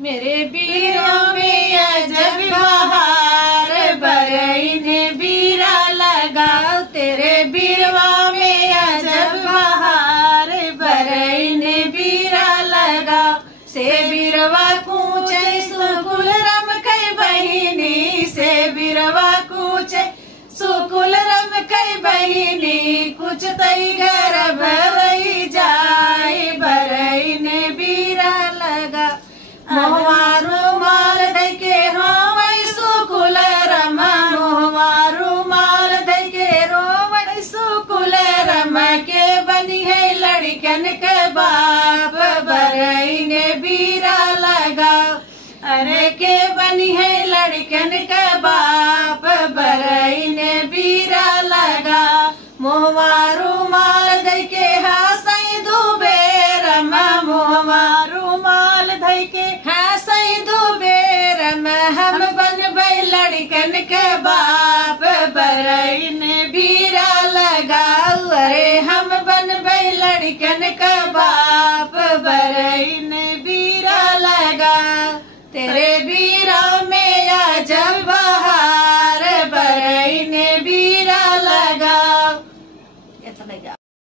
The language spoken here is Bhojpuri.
मेरे बीरों में अजब बहार, बरईने बीरा लगाओ। तेरे बीरवा में अजब बहार, बरईने बीरा लगाओ। से बीरवा कूचे सुकुल रम कई बहिनी, से बीरवा कूचे सुकुल रम कई बहिनी। कुछ तई गर्भ रही जाए, बरईने बीरा लगा। मोहवारू माल दे के रोवै सुकुल रम, मोहवारू माल दे के रोवै सुकुल रम। के बनी है लड़कन के बाप, बरईने बीरा लगाओ। अरे के बनी है लड़कन के बाप,